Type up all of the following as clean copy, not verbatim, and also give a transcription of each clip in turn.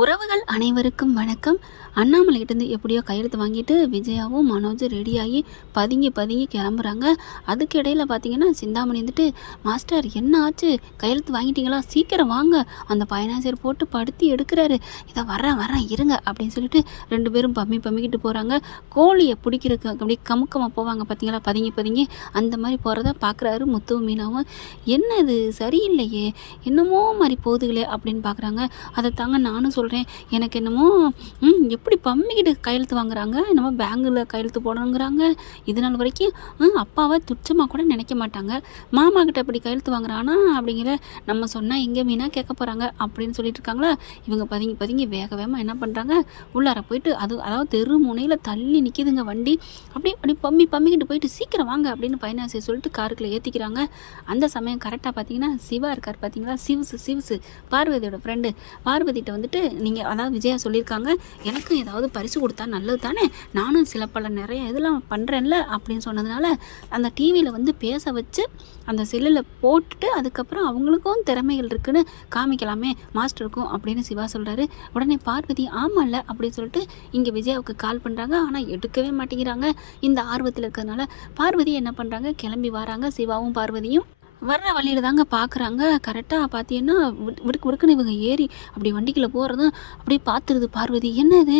உறவுகள் அனைவருக்கும் வணக்கம். அண்ணாமலைகிட்டேருந்து எப்படியோ கையெழுத்து வாங்கிட்டு விஜயாவும் மனோஜும் ரெடியாகி பதுங்கி கிளம்புறாங்க. அதுக்கு இடையில் பார்த்தீங்கன்னா சிந்தாமணி வந்துட்டு, மாஸ்டர் என்ன ஆச்சு, கையெழுத்து வாங்கிட்டீங்களா, சீக்கிரம் வாங்க, அந்த பயனாசிரியர் போட்டு படுத்தி எடுக்கிறாரு, இதை வரேன் இருங்க அப்படின்னு சொல்லிட்டு ரெண்டு பேரும் பம்மிக்கிட்டு போகிறாங்க. கோழியை பிடிக்கிறதுக்கு அப்படி கமுக்கமாக போவாங்க பார்த்தீங்களா, பதுங்கி அந்த மாதிரி போகிறத பார்க்குறாரு முத்துவும் மீனாவும். என்ன இது சரியில்லையே, என்னமோ மாதிரி போகுதுகளே அப்படின்னு பார்க்குறாங்க. அதை தாங்க நானும் சொல்கிறேன், எனக்கு என்னமோ எப்படி பம்மிக்கிட்டு கையெழுத்து வாங்குறாங்க, என்னமோ பேங்கில் கையெழுத்து போடணுங்கிறாங்க. இது நாள் வரைக்கும் அப்பாவை துச்சமாக கூட நினைக்க மாட்டாங்க, மாமா கிட்ட அப்படி கையெழுத்து வாங்குறானா அப்படிங்கிற நம்ம சொன்னால் எங்கே மீனா கேட்க போகிறாங்க அப்படின்னு சொல்லிட்டு இருக்காங்களா. இவங்க பதுங்கி வேகமாக என்ன பண்ணுறாங்க, உள்ளார போயிட்டு அதாவது தெரு முனையில் தள்ளி நிற்கிதுங்க வண்டி. அப்படி பம்மிக்கிட்டு போயிட்டு சீக்கிரம் வாங்க அப்படின்னு பையனாசியை சொல்லிட்டு காருக்குள்ளே ஏற்றிக்கிறாங்க. அந்த சமயம் கரெக்டாக பார்த்தீங்கன்னா சிவா இருக்கார் பார்த்தீங்களா, சிவுசு பார்வதியோட ஃப்ரெண்டு. பார்வதிகிட்ட வந்துட்டு, நீங்கள் அதாவது விஜயா சொல்லியிருக்காங்க, எனக்கு ஏதாவது பரிசு கொடுத்தா நல்லது தானே, நானும் சில பல நிறைய இதெல்லாம் பண்ணுறேன்ல அப்படின்னு சொன்னதுனால அந்த டிவியில் வந்து பேச வச்சு அந்த செல்லில் போட்டுட்டு அதுக்கப்புறம் அவங்களுக்கும் திறமைகள் இருக்குன்னு காமிக்கலாமே மாஸ்டருக்கும் அப்படின்னு சிவா சொல்கிறாரு. உடனே பார்வதி ஆமாம்ல அப்படின்னு சொல்லிட்டு இங்கே விஜயாவுக்கு கால் பண்ணுறாங்க. ஆனால் எடுக்கவே மாட்டேங்கிறாங்க. இந்த ஆர்வத்தில் இருக்கிறதுனால பார்வதி என்ன பண்ணுறாங்க, கிளம்பி வராங்க. சிவாவும் பார்வதியும் வர்ற வழியில் தாங்க பார்க்குறாங்க. கரெக்டாக பார்த்தீங்கன்னா உடுக்குன்னு இவங்க ஏறி அப்படி வண்டிக்குள்ளே போகிறதும் அப்படியே பார்த்துருது பார்வதி. என்ன இது,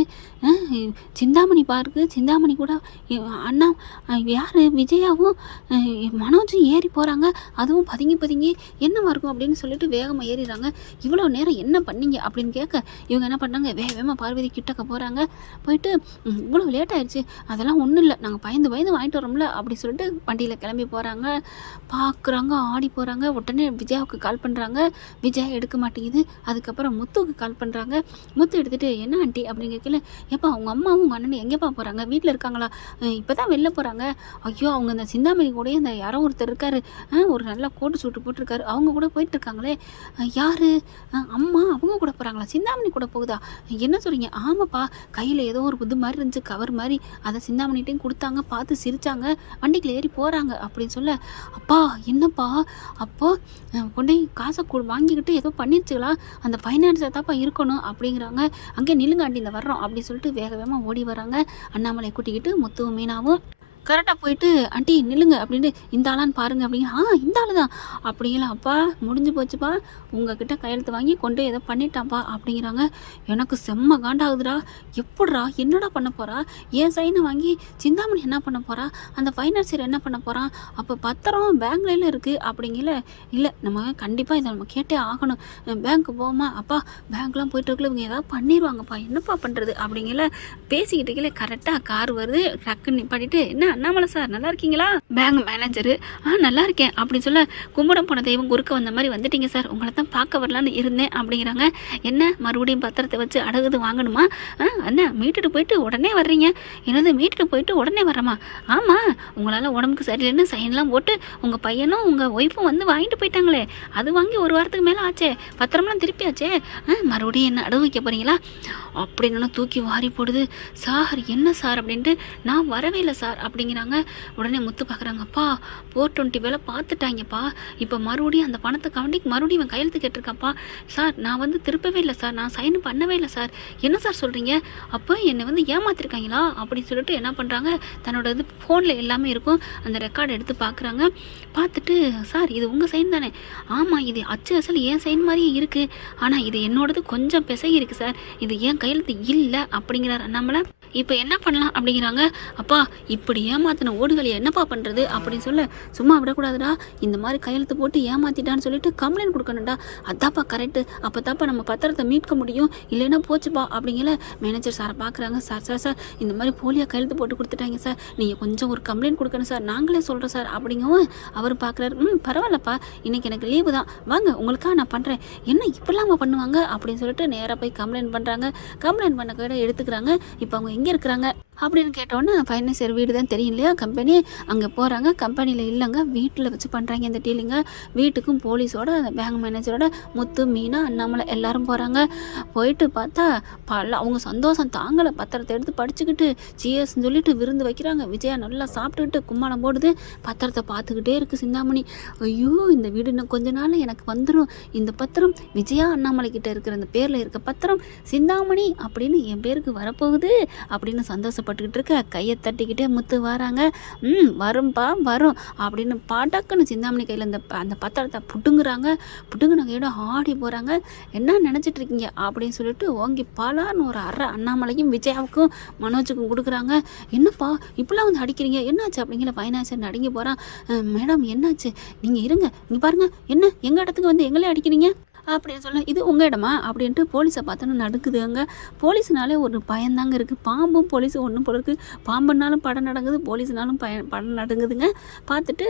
சிந்தாமணி பார்க்கு, சிந்தாமணி கூட அண்ணா யார் விஜயாவும் மனோஜும் ஏறி போகிறாங்க. அதுவும் பதுங்கி என்னவா இருக்கும் அப்படின்னு சொல்லிட்டு வேகமாக ஏறிடுறாங்க. இவ்வளோ நேரம் என்ன பண்ணீங்க அப்படின்னு கேட்க இவங்க என்ன பண்ணாங்க, வேகமாக பார்வதி கிட்டக்க போகிறாங்க. போயிட்டு இவ்வளோ லேட் ஆயிடுச்சு, அதெல்லாம் ஒன்றும் இல்லை, நாங்கள் பயந்து வாங்கிட்டு வரோம்ல அப்படி சொல்லிட்டு வண்டியில் கிளம்பி போகிறாங்க. பார்க்குறாங்க, ஆடி போகிறாங்க. உடனே விஜயாவுக்கு கால் பண்ணுறாங்க. விஜயா எடுக்க மாட்டேங்குது. அதுக்கப்புறம் முத்துவுக்கு கால் பண்ணுறாங்க. முத்து எடுத்துகிட்டு, என்ன ஆண்டி அப்படின்னு கேட்கல, எப்பா அவங்க அம்மாவும் உங்கள் அண்ணன் எங்கேப்பா போகிறாங்க, வீட்டில் இருக்காங்களா, இப்போ தான் வெளில போகிறாங்க. ஐயோ அவங்க அந்த சிந்தாமணி கூட இந்த யாரோ ஒருத்தர் இருக்காரு, ஒரு நல்லா கோட்டு சூட்டு போட்டிருக்காரு, அவங்க கூட போயிட்டு இருக்காங்களே, யார், அம்மா அவங்க கூட போகிறாங்களா, சிந்தாமணி கூட போகுதா, என்ன சொல்கிறீங்க, ஆமாப்பா, கையில் ஏதோ ஒரு புது மாதிரி இருந்துச்சு, கவர் மாதிரி, அதை சிந்தாமணிட்டையும் கொடுத்தாங்க, பார்த்து சிரித்தாங்க, வண்டிக்குள்ள ஏறி போகிறாங்க அப்படின்னு சொல்ல, அப்பா என்னப்பா, அப்போ கொண்டு காசை வாங்கிக்கிட்டு ஏதோ பண்ணிருச்சுங்களா, அந்த ஃபைனான்ஸை தாப்பா இருக்கணும் அப்படிங்கிறாங்க. அங்கே நில்லுங்க ஆண்டி, இந்த வர்றோம் அப்படின்னு சொல்லிட்டு வேகமாக ஓடி வராங்க. அண்ணாமலை கூட்டிக்கிட்டு முத்துவும் மீனாவும் கரெக்டாக போயிட்டு, ஆண்டி நில்லுங்க அப்படின்னு, இந்த ஆளான்னு பாருங்கள் அப்படிங்க. இந்த ஆள் தான் அப்படிங்களா, அப்பா முடிஞ்சு போச்சுப்பா, உங்ககிட்ட கையெழுத்து வாங்கி கொண்டு ஏதோ பண்ணிட்டான்ப்பா அப்படிங்கிறாங்க. எனக்கு செம்ம காண்டாகுதுடா, எப்படிரா என்னடா பண்ண போகிறா, ஏன் சைனை வாங்கி சிந்தாமணி என்ன பண்ண போகிறா, அந்த ஃபைனான்சியர் என்ன பண்ண போகிறான், அப்போ பத்திரம் பேங்க்ல இருக்குது அப்படிங்கல. இல்லை நம்ம கண்டிப்பாக இதை நம்ம கேட்டே ஆகணும், பேங்க்கு போமா, அப்பா பேங்க்லாம் போயிட்டு இருக்கல, இவங்க ஏதாவது பண்ணிடுவாங்கப்பா, என்னப்பா பண்ணுறது அப்படிங்கல. பேசிக்கிட்டே கரெக்டாக கார் வருது, டக்குன்னு நிப்பாட்டிட்டு, என்ன அண்ணாமலை சார் நல்லா இருக்கீங்களா, பேங்க் மேனேஜரு, நல்லா இருக்கேன் அப்படின்னு சொல்ல, கும்பிடம் போன தெய்வம் குறுக்க வந்த மாதிரி வந்துட்டீங்க சார், உங்களை தான் பார்க்க வரலான்னு இருந்தேன் அப்படிங்கிறாங்க. என்ன மறுபடியும் பத்திரத்தை வச்சு அடகுது வாங்கணுமா, அண்ணா மீட்டுட்டு போயிட்டு உடனே வர்றீங்க, என்னது மீட்டுட்டு போயிட்டு உடனே வர்றமா, ஆமாம் உங்களால் உடம்புக்கு சரியில்லைன்னு சைன்லாம் போட்டு உங்கள் பையனும் உங்கள் ஒய்ஃபும் வந்து வாங்கிட்டு போயிட்டாங்களே, அது வாங்கி ஒரு வாரத்துக்கு மேலே ஆச்சே, பத்திரம்லாம் திருப்பி ஆச்சே, மறுபடியும் என்ன அடகு வைக்க போகிறீங்களா அப்படின்னு தூக்கி வாரி போடுது. சார் என்ன சார் அப்படின்ட்டு, நான் வரவே இல்லை சார் அப்படிங்கிறாங்க. உடனே முத்து பார்க்குறாங்க, அப்பா 420 வேலை பார்த்துட்டாங்கப்பா, இப்போ மறுபடியும் அந்த பணத்தை வண்டிக்கு மறுபடியும் இவன் கையெழுத்து கேட்டிருக்காப்பா சார், நான் வந்து திருப்பவே இல்லை சார், நான் சைன் பண்ணவே இல்லை சார், என்ன சார் சொல்கிறீங்க, அப்போ என்னை வந்து ஏமாத்திருக்காங்களா அப்படின்னு சொல்லிட்டு என்ன பண்ணுறாங்க, தன்னோட இது ஃபோனில் எல்லாமே இருக்கும், அந்த ரெக்கார்டு எடுத்து பார்க்குறாங்க. பார்த்துட்டு, சார் இது உங்கள் சைன் தானே, ஆமாம் இது அச்சு அசல் என் சைன் மாதிரியே இருக்குது, ஆனால் இது என்னோடது கொஞ்சம் பிசகி இருக்குது சார், இது ஏன் கையெழுத்து இல்லை அப்படிங்கிறார் நம்மளை. இப்போ என்ன பண்ணலாம் அப்படிங்கிறாங்க. அப்பா இப்படி ஏமாத்தின ஓடுகளை என்னப்பா பண்ணுறது அப்படின்னு சொல்ல, சும்மா விடக்கூடாதுடா, இந்த மாதிரி கையெழுத்து போட்டு ஏமாத்திட்டான்னு சொல்லிட்டு கம்ப்ளைண்ட் கொடுக்கணும்டா, அதாப்பா கரெக்டு, அப்போ தாப்பா நம்ம பத்திரத்தை மீட்க முடியும், இல்லைன்னா போச்சுப்பா அப்படிங்கிற. மேனேஜர் சாரை பார்க்குறாங்க. சார் இந்த மாதிரி போலியாக கையெழுத்து போட்டு கொடுத்துட்டாங்க சார், நீங்கள் கொஞ்சம் ஒரு கம்ப்ளைண்ட் கொடுக்கணும் சார், நாங்களே சொல்கிறோம் சார் அப்படிங்கவும் அவர் பார்க்குறாரு. பரவாயில்லப்பா, இன்றைக்கி எனக்கு லீவு தான், வாங்க உங்களுக்காக நான் பண்ணுறேன், என்ன இப்படிலாம் பண்ணுவாங்க அப்படின்னு சொல்லிட்டு நேராக போய் கம்ப்ளைண்ட் பண்ணுறாங்க. கம்ப்ளைண்ட் பண்ண கூட எடுத்துக்கிறாங்க. இப்போ அவங்க எங்கே இருக்கிறாங்க அப்படின்னு கேட்டோன்னே ஃபைனான்சியர் வீடு தான் தெரியும் இல்லையா கம்பெனி, அங்கே போகிறாங்க. கம்பெனியில் இல்லைங்க, வீட்டில் வச்சு பண்ணுறாங்க இந்த டீலிங்க. வீட்டுக்கும் போலீஸோட அந்த பேங்க் மேனேஜரோட முத்து, மீனா, அண்ணாமலை எல்லாரும் போகிறாங்க. போயிட்டு பார்த்தா அவங்க சந்தோஷம் தாங்கலை. பத்திரத்தை எடுத்து படிச்சுக்கிட்டு சிஎஸ்ன்னு சொல்லிட்டு விருந்து வைக்கிறாங்க. விஜயா நல்லா சாப்பிட்டுக்கிட்டு கும்மாளம் போடுது. பத்திரத்தை பார்த்துக்கிட்டே இருக்குது சிந்தாமணி. ஐயோ, இந்த வீடு இன்னும் கொஞ்ச நாள் எனக்கு வந்துடும். இந்த பத்திரம் விஜயா அண்ணாமலை கிட்ட இருக்கிற அந்த பேரில் இருக்க பத்திரம் சிந்தாமணி அப்படின்னு என் பேருக்கு வரப்போகுது அப்படின்னு சந்தோஷப்பட்டுக்கிட்டு இருக்க. கையை தட்டிக்கிட்டே முத்து வராங்க. வரும்பா வரும் அப்படின்னு பாட்டாக்குன்னு சிந்தாமணி கையில் அந்த பத்திரத்தை புட்டுங்குறாங்க. புட்டுங்குன கையோட ஆடி போகிறாங்க. என்ன நினச்சிட்டு இருக்கீங்க அப்படின்னு சொல்லிட்டு ஓங்கி பாலான்னு ஒரு அரை அண்ணாமலையும் விஜயாவுக்கும் மனோஜுக்கும் கொடுக்குறாங்க. என்னப்பா இப்படிலாம் வந்து அடிக்கிறீங்க, என்னாச்சு அப்படிங்கிற ஃபைனான்சியர் நடுங்கி போகிறான். மேடம் என்னாச்சு, நீங்கள் இருங்க, இங்கே பாருங்கள், என்ன எங்கள் இடத்துக்கு வந்து எங்களே அடிக்கிறீங்க அப்படின்னு சொல்ல, இது உங்கள் இடமா அப்படின்ட்டு போலீஸை பார்த்தோன்னு நடுக்குது. அங்கே போலீஸ்னாலே ஒரு பயந்தாங்க இருக்குது. பாம்பும் போலீஸும் ஒன்றும் போல இருக்குது. பாம்புனாலும் படம் நடங்குது, போலீஸ்னாலும் படம் நடுங்குதுங்க. பார்த்துட்டு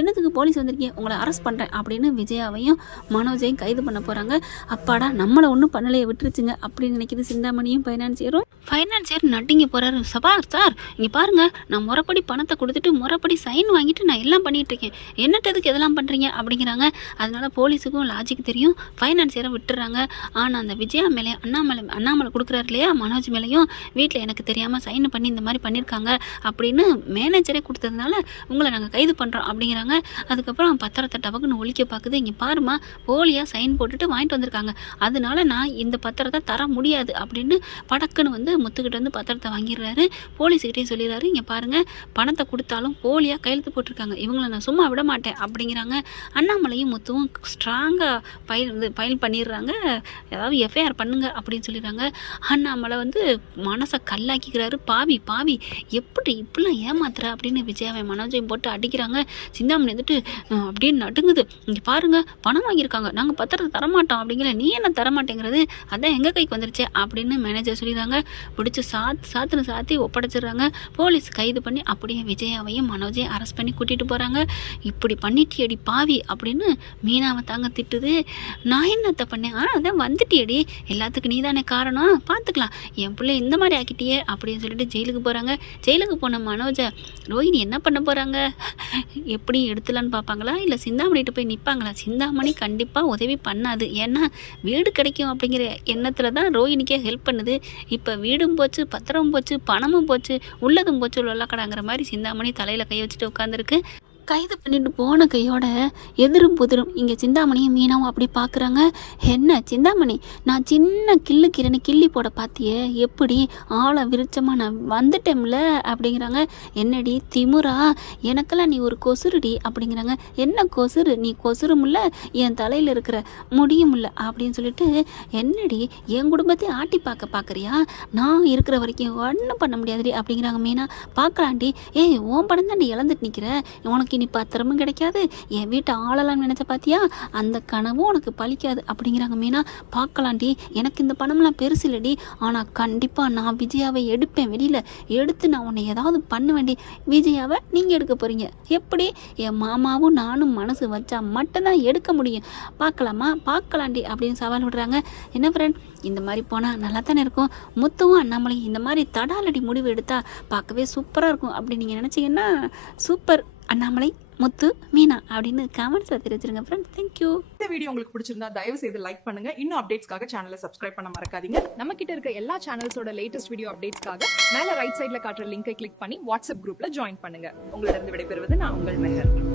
என்னத்துக்கு போலீஸ் வந்திருக்கீங்க, உங்களை அரெஸ்ட் பண்ணுறேன் அப்படின்னு விஜயாவையும் மனோஜையும் கைது பண்ண போகிறாங்க. அப்பாடா நம்மளை ஒன்றும் பண்ணலையே விட்டுருச்சுங்க அப்படின்னு நினைக்கிது சிந்தாமணியும் ஃபைனான்சியரும். ஃபைனான்சியர் நடுங்கி போகிறாரு. சார் இங்கே பாருங்கள், நான் முறைப்படி பணத்தை கொடுத்துட்டு முறைப்படி சைன் வாங்கிட்டு நான் எல்லாம் பண்ணிகிட்டு இருக்கேன், என்னட்டதுக்கு எதெல்லாம் பண்ணுறீங்க அப்படிங்கிறாங்க. அதனால போலீஸுக்கும் லாஜிக் தெரியும், ஃபைனான்சியரை விட்டுறாங்க. ஆனால் அந்த விஜயா மேலே அண்ணாமலை கொடுக்குறாரு இல்லையா மனோஜ் மேலேயும், வீட்டில் எனக்கு தெரியாமல் சைன் பண்ணி இந்த மாதிரி பண்ணியிருக்காங்க அப்படின்னு மேனேஜரே கொடுத்ததுனால உங்களை நாங்கள் கைது பண்ணுறோம் அப்படிங்கிறாங்க. அதுக்கப்புறம் பத்திரத்தை டபக்குன்னு ஒழிக்க பார்க்குது. இங்கே பாருமா, போலியாக சைன் போட்டுட்டு வாங்கிட்டு வந்திருக்காங்க, அதனால நான் இந்த பத்திரத்தை தர முடியாது அப்படின்னு படக்குன்னு வந்து முத்துக்கிட்ட வந்து பத்திரத்தை வாங்கிடுறாரு. போலீஸுக்கிட்டே சொல்லிடுறாரு, இங்கே பாருங்கள், பணத்தை கொடுத்தாலும் போலியாக கையெழுத்து போட்டிருக்காங்க, இவங்களை நான் சும்மா விட மாட்டேன் அப்படிங்கிறாங்க. அண்ணாமலையும் முத்துவும் ஸ்ட்ராங்காக ஃபைல் பண்ணிடுறாங்க. ஏதாவது எஃப்ஐஆர் பண்ணுங்க அப்படின்னு சொல்லிடுறாங்க. அண்ணாமலை வந்து மனசை கல்லாக்கிக்கிறாரு. பாவி எப்படி இப்படிலாம் ஏமாத்துற அப்படின்னு விஜயாவை மனோஜையும் போட்டு அடிக்கிறாங்க. சிந்தாமணி வந்துட்டு அப்படின்னு நடுங்குது. இங்கே பாருங்க, பணம் வாங்கியிருக்காங்க, நாங்கள் பத்திரத்தை தரமாட்டோம் அப்படிங்கிற, நீ என்ன தரமாட்டேங்கிறது, அதான் எங்கள் கைக்கு வந்துருச்சு அப்படின்னு மேனேஜர் சொல்லிடுறாங்க. பிடிச்சி சாத்தி ஒப்படைச்சிடுறாங்க. போலீஸ் கைது பண்ணி அப்படியே விஜயாவையும் மனோஜையும் அரெஸ்ட் பண்ணி கூட்டிகிட்டு போகிறாங்க. இப்படி பண்ணிட்டியடி பாவி அப்படின்னு மீனாவை தாங்க திட்டுது. நான் என்னத்தை பண்ணேன், அதான் வந்துட்டியடி, எல்லாத்துக்கும் நீ தானே காரணம், பார்த்துக்கலாம், என் பிள்ளை இந்த மாதிரி ஆக்கிட்டியே அப்படின்னு சொல்லிட்டு ஜெயிலுக்கு போகிறாங்க. ஜெயிலுக்கு போன மனோஜை ரோஹிணி என்ன பண்ண போகிறாங்க, எப்படி எடுத்துலான்னு பார்ப்பாங்களா, இல்லை சிந்தாமணிகிட்ட போய் நிற்பாங்களா? சிந்தாமணி கண்டிப்பாக உதவி பண்ணாது, ஏன்னா வீடு கிடைக்கும் அப்படிங்கிற எண்ணத்தில் தான் ரோஹிணிக்கே ஹெல்ப் பண்ணுது. இப்போ வீடும் போச்சு, பத்திரமும் போச்சு, பணமும் போச்சு, உள்ளதும் போச்சு உள்ளக்கடாங்கிற மாதிரி சிந்தாமணி தலையில் கை வச்சுட்டு உட்காந்துருக்கு. கைது பண்ணிட்டு போன கையோட எதிரும் புதிரும் இங்கே சிந்தாமணியும் மீனாவும் அப்படி பார்க்குறாங்க. என்ன சிந்தாமணி, நான் சின்ன கிள்ளுக்கிறேன்னு கிள்ளி போட பார்த்தியே, எப்படி ஆளை விரிச்சமாக நான் வந்துட்டேன்ல அப்படிங்கிறாங்க. என்னடி திமுறா, எனக்கெல்லாம் நீ ஒரு கொசுருடி அப்படிங்கிறாங்க. என்ன கொசுறு, நீ கொசுரும் இல்லை, என் தலையில் இருக்கிற முடியும் இல்லை அப்படின்னு சொல்லிட்டு, என்னடி என் குடும்பத்தையும் ஆட்டி பார்க்குறியா, நான் இருக்கிற வரைக்கும் ஒன்றும் பண்ண முடியாதுடி அப்படிங்கிறாங்க மீனா. பார்க்கலாண்டி, ஏய் உன் படம் தான் நீ இழந்துட்டு நிற்கிற, உனக்கு இனி பத்திரமும் கிடைக்காது, என் வீட்டை ஆளலாம் நினச்ச பார்த்தியா, அந்த கனவும் உனக்கு பழிக்காது அப்படிங்கிறாங்க மீனா. பார்க்கலாண்டி, எனக்கு இந்த பணம்லாம் பெருசு இல்லடி, ஆனால் கண்டிப்பாக நான் விஜயாவை எடுப்பேன், வெளியில் எடுத்து நான் உன்னை ஏதாவது பண்ண வேண்டி, விஜயாவை நீங்கள் எடுக்க போகிறீங்க, எப்படி, என் மாமாவும் நானும் மனசு வச்சா மட்டும்தான் எடுக்க முடியும், பார்க்கலாண்டி அப்படின்னு சவால் விடுறாங்க. என்ன ஃப்ரெண்ட், இந்த மாதிரி போனால் நல்லா தானே இருக்கும், முத்துவும் அண்ணாமலை இந்த மாதிரி தடாலடி முடிவு எடுத்தால் பார்க்கவே சூப்பராக இருக்கும் அப்படின்னு நீங்கள் நினச்சிங்கன்னா சூப்பர் அண்ணாமலை, முத்து, மீனா அப்படின்னு கமெண்ட்ஸில் தெரிவிச்சிருங்க ஃப்ரெண்ட்ஸ். தேங்க்யூ. இந்த வீடியோ உங்களுக்கு பிடிச்சிருந்தா தயவு செய்து லைக் பண்ணுங்க. இன்னும் அப்டேட்ஸ்க்காக சேனலை சப்ஸ்கிரைப் பண்ண மறக்காதீங்க. நம்ம கிட்ட இருக்க எல்லா சேனல்ஸோட லேட்டஸ்ட் வீடியோ அப்டேட்ஸ்க்காக மேல ரைட் சைடுல காட்டுற லிங்கை கிளிக் பண்ணி வாட்ஸ்அப் குரூப்ல ஜாயின் பண்ணுங்க. உங்களிடம் விடைபெறுவது நான் உங்கள் மெஹர்.